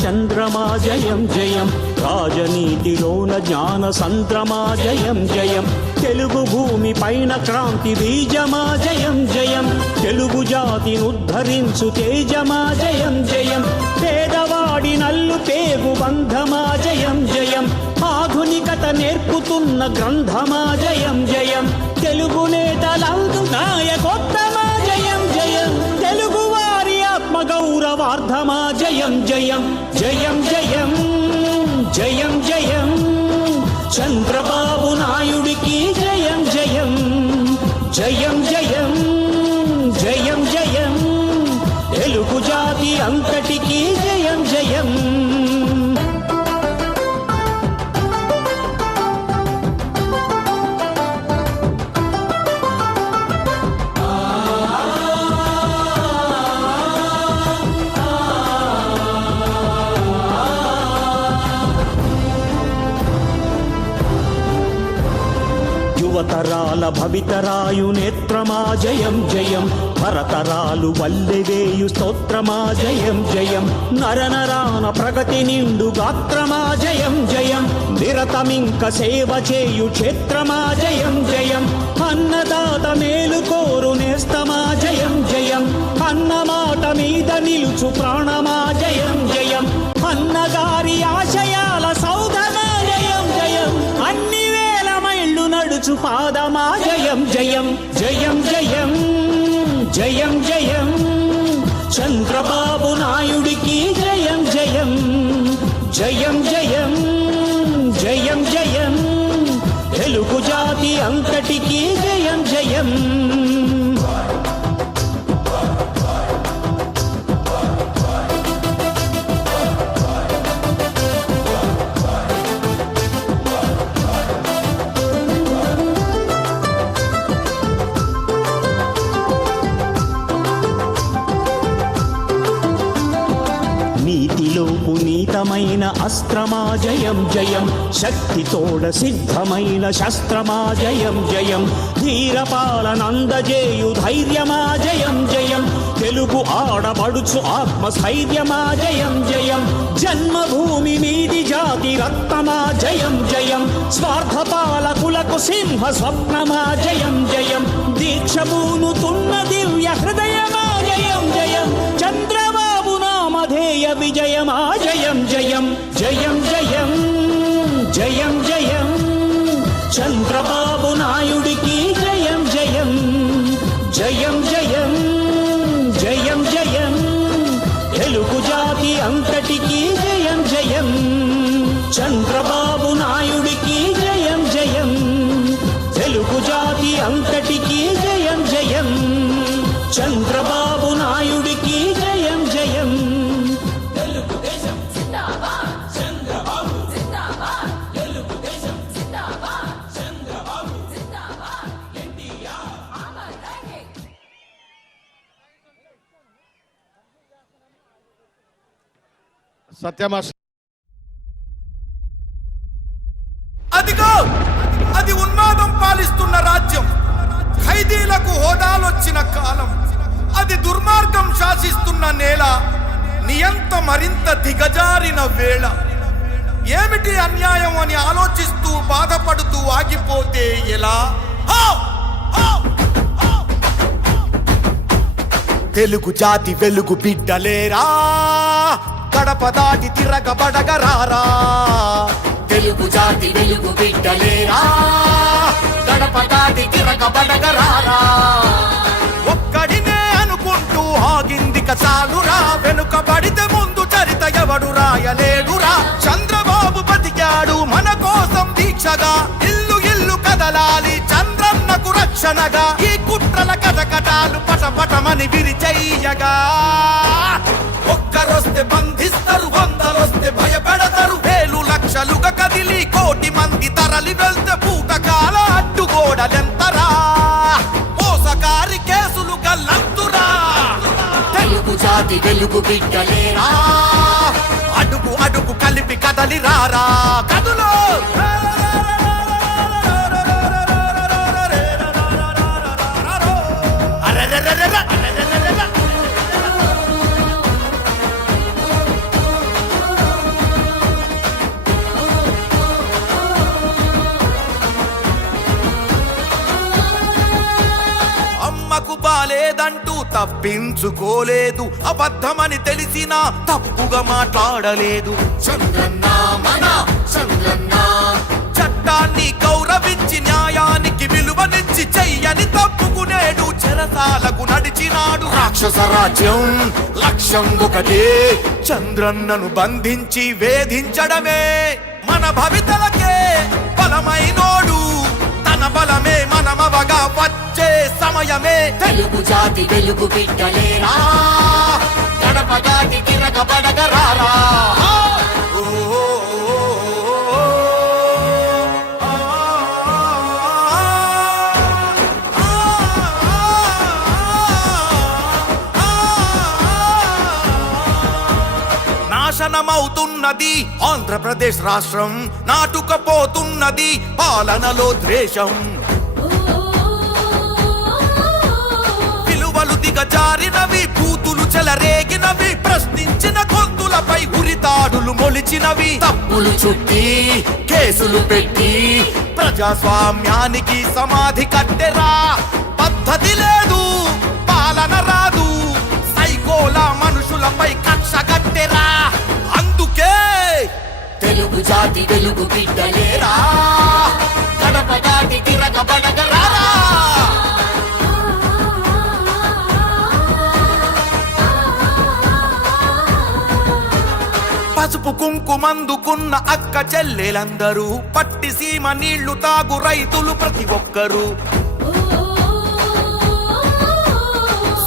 చంద్రమా జయం జయం, రాజనీతిలోన జ్ఞాన సంద్రమా జయం జయం, తెలుగు భూమి పైన క్రాంతి బీజమా జయం జయం, తెలుగు జాతిని ఉద్ధరించు తేజమా జయం జయం, పేదవాడి నల్లు పేగు బంధమా జయం జయం, ఆధునికత నేర్పుతున్న గ్రంథమా జయం జయం, తెలుగు నేతలందు నాయకోత్తమా జయం జయం, తెలుగు వారి ఆత్మ గౌరవార్థమా జయం జయం జయం జయం జయం జయం, చంద్రబాబు నాయుడికి జయం జయం జయం జయం జయం జయం, తెలుగు జాతి అంతటికి జయం జయం. యువతరాల భవితరాయు నేత్రమా జయం జయం, భరతరాలు వల్లెవేయు స్తోత్రమా జయం జయం, నరనరాన ప్రగతి నిండు గాత్రమా జయం జయం, నిరతమింక సేవ చేయు క్షేత్రమా జయం జయం, అన్నదాత మేలు కోరు నేస్తమా జయం జయం, అన్నమాట మీద నిలుచు ప్రాణమా జయం జయం, అన్నగారి ఆశయాల సౌధమా జయం జయం, అన్ని వేల మైళ్ళు నడుచు పాదమా జయం జయం జయం జయం జయం జయం, చంద్రబాబు నాయుడికి జయం జయం జయం జయం జయం జయం, తెలుగు జాతి అంతటికి జయం జయం. నీతిలో పునీతమైన అస్త్రమా జయం జయం, శక్తితోడ సిద్ధమైన శస్త్రమా జయం జయం, ధీరపాలనందజేయు ధైర్యమా జయం జయం, తెలుగు ఆడబడుచు ఆత్మస్థైర్యమా జయం జయం, జన్మభూమి మీది జాతి రత్నమా జయం జయం, స్వార్థ పాలకులకు సింహ స్వప్నమా జయం జయం, దీక్షభూనుతున్న దివ్య హృదయమా జయం జయం, చంద్రబాబు నామధేయ విజయమా జయం జయం జయం జయం జయం జయం, చంద్రబాబు నాయుడికి జయం జయం జయం జయం జయం జయం, తెలుగు జాతి అంతటికి జయం జయం, చంద్రబాబు నాయుడికి జయం జయం, తెలుగు జాతి అంతటికి జయం జయం, చంద్రబాబు నాయుడికి జయం జయం. తెలుగుదేశం జిందాబాద్, చంద్రబాబు జిందాబాద్, తెలుగుదేశం జిందాబాద్, చంద్రబాబు జిందాబాద్, ఎన్టీఆర్ అమర్ రహే. సత్యమా అదిగో అది ఉన్మాదం పాలిస్తున్న రాజ్యం, ఖైదీలకు హోదాలొచ్చిన కాలం, అది దుర్మార్గం శాసిస్తున్న నేల, నియంత మరింత దిగజారిన వేళ, ఏమిటి అన్యాయం అని ఆలోచిస్తూ బాధపడుతూ ఆగిపోతే ఎలా? తెలుగు జాతి వెలుగు బిడ్డలేరా, గడప దాటి తిరగబడగరారా, తెలుగు జాతి వెలుగు బిడ్డలేరా, గడప దాటి తిరగబడగరారా, ఒక్కడినే అనుకుంటూ ఆగిందిక చాలురా, వెనుకబడితే ముందు చరిత ఎవడు రాయలేడురా, చంద్రబాబు బతికాడు మన కోసం దీక్షగా, ఇల్లు ఇల్లు కదలాలి చంద్రన్నకు రక్షణగా, ఈ కుట్రల కటకటాలు పటపటమని విరిచెయ్యగా, ఒక్కరొస్తే బంధిస్తారు, వందలొస్తే భయపెడతారు, వేలు లక్షలుగా కదిలి కోటి మంది తరలి వెళ్తే పూటకాల అడ్డుగోడలెంతరా, మోసకారి కేసులు గల్లంతురా, తెలుగు జాతి వెలుగు బిడ్డలేరా, అడుగు అడుగు కలిపి కదలి రారా, కదులో తప్పించుకోలేదు, అబద్ధమని తెలిసినా తప్పుగా మాట్లాడలేదు. చంద్రన్న మన చంద్రన్న, చట్టాన్ని గౌరవించి న్యాయానికి విలువనిచ్చి చెయ్యని తప్పుకునేడు చెరసాలకు నడిచినాడు. రాక్షస రాజ్యం లక్ష్యం ఒకటే, చంద్రన్నను బంధించి వేధించడమే. మన భవితలకే బలమైనోడు, తన బలమే మనమవగా వచ్చే సమయమే. తెలుగు జాతి వెలుగు బిడ్డలేరా, గడప దాటి తిరగబడగరారా. నాశనమవుతున్నది ఆంధ్రప్రదేశ్ రాష్ట్రం, నాటుకపోతున్నది పాలనలో ద్వేషం. విలువలు దిగజారినవి, బూతులు చెలరేగినవి, ప్రశ్నించిన గొంతులపై ఉరితాడులు మొలిచినవి. తప్పులు చుట్టి కేసులు పెట్టి ప్రజాస్వామ్యానికి సమాధి కట్టెరా. పద్ధతి లేదు, పాలన రాదు, సైకోల మనుషులపై కక్ష కట్టెరా. అందుకే తెలుగు జాతి వెలుగు బిడ్డలేరా, గడప దాటి తిరగబడగరారా. పసుపు కుంకుమందుకున్న అక్క చెల్లెలందరూ, పట్టి సీమ నీళ్లు తాగు రైతులు ప్రతి ఒక్కరూ,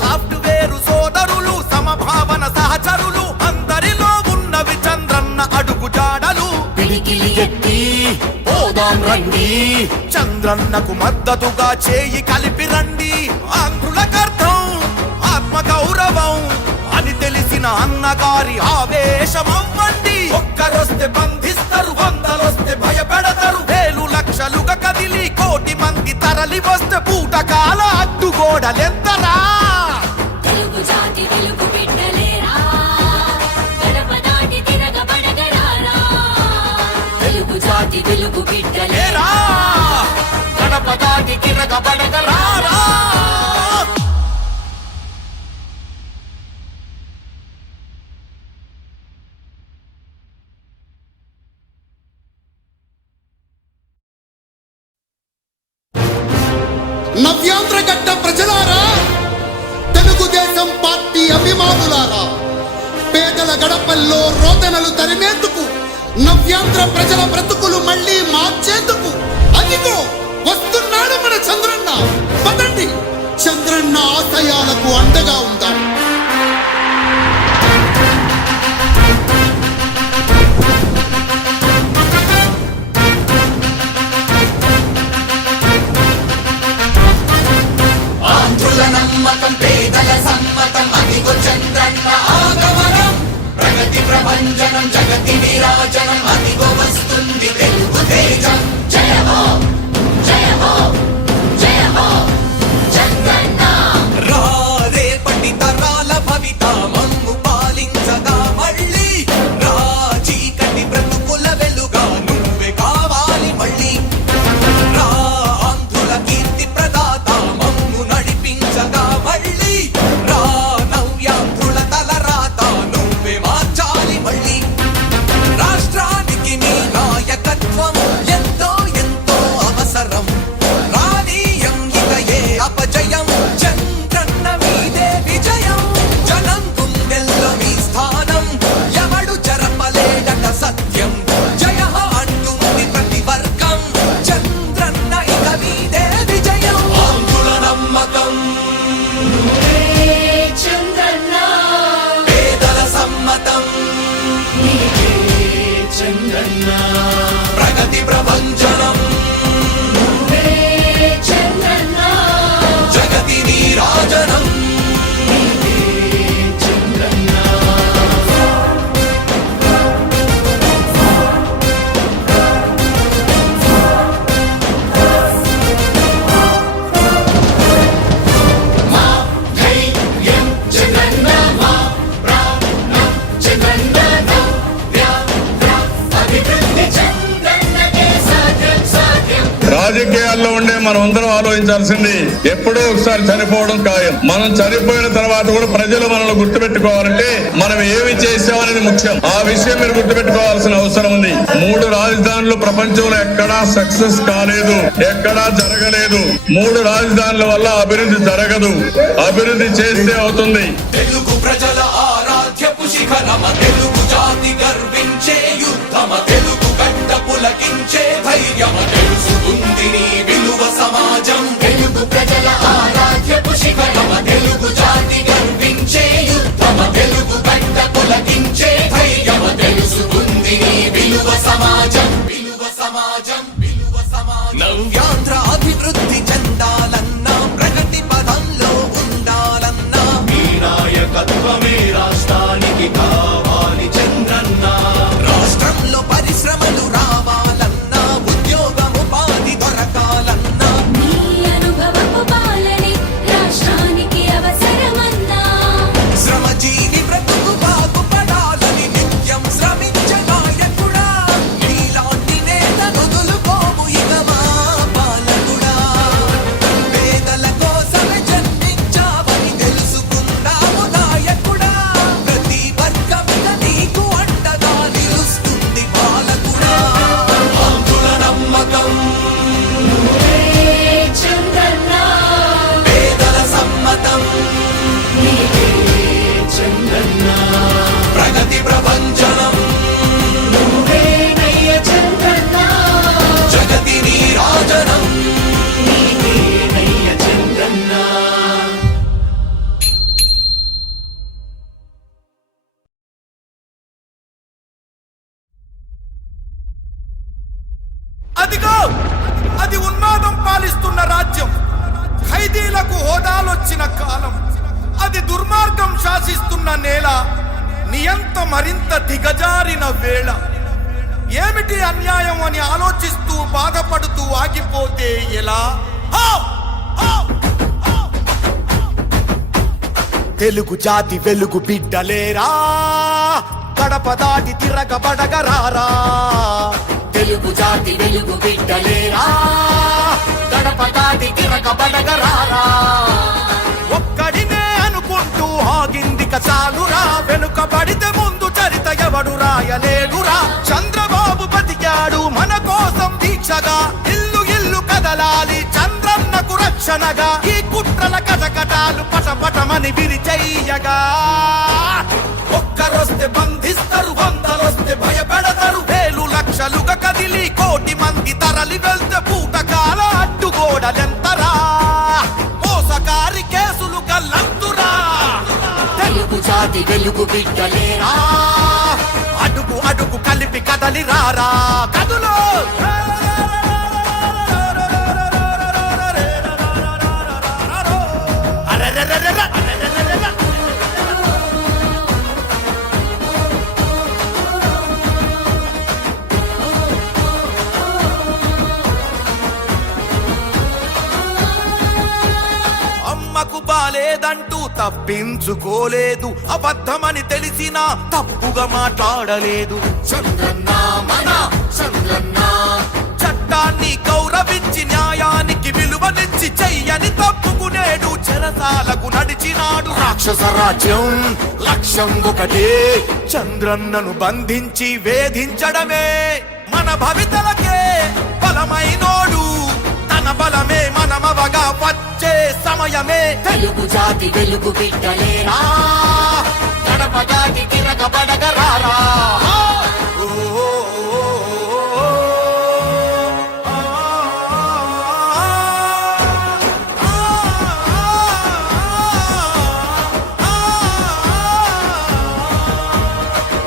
సాఫ్ట్వేరు సోదరులు, సమభావన సహచరులు, అందరిలో ఉన్నవి చంద్రన్న అడుగు జాడలు. పిడికిలి ఎత్తి పోదాం రండి, చంద్రన్నకు మద్దతుగా చేయి కలిపి రండి. ఆంధ్రులకర్థం ఆత్మ గౌరవం అని తెలిసిన అన్నగారి ఆవేశమవ్వండి. ఒక్కరొస్తే బంధిస్తారు, వందలొస్తే భయపెడతారు, వేలు లక్షలుగా కదిలి కోటి మంది తరలి వస్తే పూటకాల అడ్డుగోడలెంతరా. తెలుగు జాతి వెలుగు బిడ్డలేరా, గడప దాటి తిరగబడగరారా. తెలుగు జాతి వెలుగు బిడ్డలేరా, గడప దాటి తిరగబడగరారా. నవ్యాంధ్రగడ్డ ప్రజలారా, తెలుగుదేశం పార్టీ అభిమానులారా, పేదల గడపల్లో రోదనలు తరిమేందుకు, నవ్యాంధ్ర ప్రజల బ్రతుకులు మళ్ళీ మార్చేందుకు అదిగో వస్తున్నాడు మన చంద్రన్న. పదండి, చంద్రన్న ఆశయాలకు అండగా ఉందాం. ఆంధ్రుల నమ్మకం, పేదల సమ్మతం, అదిగో చంద్రన్న ఆగమనం. ప్రగతి ప్రభంజనం, జగతి విరాజనం, అదిగో వస్తుంది తెలుగు తేజం. జయ హో, జయ హో, జయ హో చంద్రన్న. రేపటి తరాల భవిత మమ్ము పాలించగా మళ్ళీ, చీకటి బ్రతుకుల వెలుగా నువ్వే కావాలి మళ్ళీ. ఆంధ్రుల కీర్తి ప్రదాత మమ్ము నడిపించగా మళ్ళీ, నవ్యాంధ్రుల తలరాత నువ్వే మార్చాలి మళ్ళీ. రాష్ట్రానికి నీ నాయకత్వం ఎంతో ఎంతో అవసరం. రానీయం ఇక ఏ అపజయం, చంద్రన్న మీదే విజయం. జనం గుండెల్లో మీ స్థానం, ఎవడు జరపలేడట సత్యం. జయ అంటుంది ప్రతి వర్గం, చంద్రన్న ఇక మీదే విజయం. ఆంధ్రుల నమ్మకం, చంద్రన్న పేదల సమ్మతం, చంద్రన్న ప్రగతి ప్రభంజనం, చంద్రన్న జగతి నీరాజనం. రాజకీయాల్లో అందుబాటులో ఉండే మనం అందరం ఆలోచించాల్సింది ఎప్పుడో ఒకసారి చనిపోవడం ఖాయం. మనం చనిపోయిన తర్వాత కూడా ప్రజలు మనల్ని గుర్తుపెట్టుకోవాలంటే మనం ఏమి చేసామనేది ముఖ్యం. ఆ విషయం మీరు గుర్తుపెట్టుకోవాల్సిన అవసరం ఉంది. 3 రాజధానులు ప్రపంచంలో ఎక్కడా సక్సెస్ కాలేదు, ఎక్కడా జరగలేదు. 3 రాజధానుల వల్ల అభివృద్ధి జరగదు. అభివృద్ధి చేస్తే అవుతుంది. తెలుగు ప్రజల ఆరాధ్యపు శిఖరమ, తెలుగు జాతి గర్వించే యుద్ధమ, తెలుగు గడ్డ పులకించే ధైర్యమ, తెలుసుకుంది నీ విలువ సమాజం. తెలుగు ప్రజల ఆరాధ్యపు శిఖరమ, తెలుగు జాతి గర్వించే యుద్ధమ, తెలుగు గడ్డ పులకించే ధైర్యమ, తెలుసుకుంది నీ విలువ సమాజం. విలువ సమాజం, విలువ సమాజం. నవ్యాంధ్ర అభివృద్ధి చెందాలన్నా, ప్రగతి పదంలో ఉండాలన్నా, మీ నాయకత్వమే రాష్ట్రానికి కావాలి చంద్రన్న. రాష్ట్రంలో పరిశ్రమలు రావాలన్నా, ఉద్యోగం ఉపాధి దొరకాలన్నా, నీ అనుభవపు పాలనే రాష్ట్రానికి అవసరమన్నా. శ్రమజీవి బ్రతుకు బాగుపడాలని నిత్యం శ్రమించే నాయకుడా, నీలాంటి నేత వదులుకోము ఇక మా పాలకుడా. పేదల కోసమే జన్మించావని తెలుసుకున్నావు నాయకుడా, ప్రతి వర్గమిక నీకు అండగా నిలుస్తుంది పాలకుడా. ఆంధ్రుల నమ్మకం, నువ్వే చంద్రన్న, పేదల సమ్మతం, నీవే చంద్రన్న, ప్రగతి ప్రపంచనం, నువ్వే నయ్య చంద్రన్న, జగతి నీరాజనం. నీవే నయ్య చంద్రన్న. అదిగో అది ఉన్మాదం పాలిస్తున్న రాజ్యం. ఖైదీలకు హోదాలొచ్చిన కాలం. అది దుర్మార్గం శాసిస్తున్న నేల. నియంత మరింత దిగజారిన వేళ. ఏమిటి అన్యాయం అని ఆలోచిస్తూ బాధపడుతూ ఆగిపోతే ఎలా? హో! హో! హో! తెలుగు జాతి వెలుగు బిడ్డలేరా, గడప దాటి తిరగబడగరారా. తెలుగు జాతి వెలుగు బిడ్డలేరా, గడప దాటి తిరగబడగరారా. ఒక్కడినే అనుకుంటూ ఆగిందిక చాలురా, వెనుకబడితే ముందు చరిత ఎవడు రాయలేడురా. చంద్రబాబు బతికాడు మన కోసం దీక్షగా, ఇల్లు ఇల్లు కదలాలి చంద్రన్నకు రక్షణగా. ఈ కుట్రల కటకటాలు పటపటమని విరిచెయ్యగా, ఒక్కరొస్తే బంధిస్తారు, వందలొస్తే భయపెడతారు. వేలు లక్షలుగా కదిలి కోటి మంది తరలి వెళ్తే పూటకాల అడ్డుగోడలెంతరా, మోసకారి కేసులు గల్లంతురా. తెలుగు జాతి వెలుగు బిడ్డలేరా, అడుగు అడుగు కలిపి కదలి రారా. కదులు అరెరెరెరెరె, అరెరెరెరెరె. అమ్మకు బాలేదంటూ తప్పించుకోలేదు, అబద్ధమని తెలిసినా తప్పుగా మాట్లాడలేదు. చంద్రన్న మన చంద్రన్న, చట్టాన్ని గౌరవించి న్యాయానికి విలువనిచ్చి చెయ్యని తప్పుకునేడు చెరసాలకు నడిచినాడు. రాక్షస రాజ్యం లక్ష్యం ఒకటే, చంద్రన్నను బంధించి వేధించడమే. మన భవితలకే బలమైనోడు, తన బలమే మనమవగా వచ్చే సమయమే. తెలుగు జాతి వెలుగు బిడ్డలేరా, గడప దాటి తిరగబడగరారా. ఓ, ఓ, ఓ, ఓ, ఆ,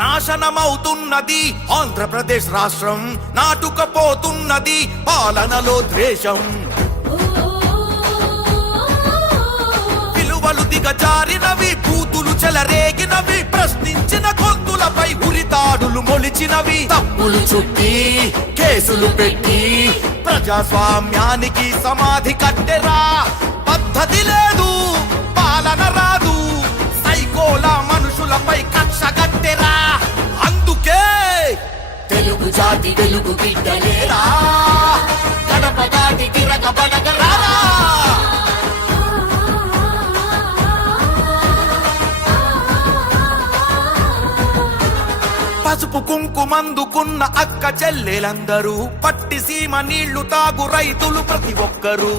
నాశనమవుతున్నది ఆంధ్రప్రదేశ్ రాష్ట్రం, నాటుకపోతున్నది పాలనలో ద్వేషం. విలువలు దిగజారినవి, బూతులు చెలరేగినవి, ప్రశ్నించిన గొంతులపై ఉరితాడులు మొలిచినవి. తప్పులు చుట్టి కేసులు పెట్టి ప్రజాస్వామ్యానికి సమాధి కట్టెరా. పద్ధతి లేదు, పాలన రాదు, సైకోల మనుషులపై కక్ష కట్టెరా. అందుకే తెలుగు జాతి వెలుగు బిడ్డలేరా, గడప దాటి తిరగ తిరగబడగరారా పసుపు కుంకుమందుకున్న అక్క చెల్లెలందరూ పట్టి సీమ నీళ్లు తాగు రైతులు ప్రతి ఒక్కరూ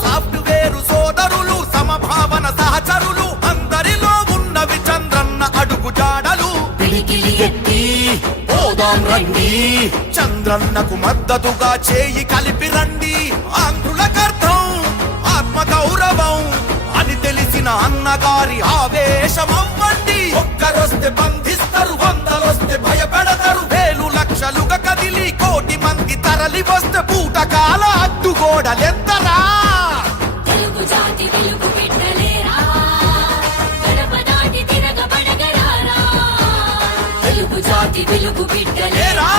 సాఫ్ట్వేరు సోదరులు సమభావన సహచరులు అందరిలో ఉన్నవి చంద్రన్న అడుగు జాడలు పిడికిలి ఎత్తి పోదాం రండి చంద్రన్నకు మద్దతుగా చేయి కలిపి రండి ఆంధ్రులకర్థం ఆత్మ గౌరవం అని తెలిసిన అన్నగారి ఆవేశమవ్వండి ఒక్కరొస్తే బంధిస్తారు వందలొస్తే భయపెడతారు వేలు లక్షలుగా కదిలి కోటి మంది తరలి వస్తే పూటకాల అడ్డుగోడలెత్తరా తెలుగు జాతి వెలుగు బిడ్డలేరా గడప దాటి తిరగబడగరారా తెలుగు జాతి వెలుగు బిడ్డలేరా లేరా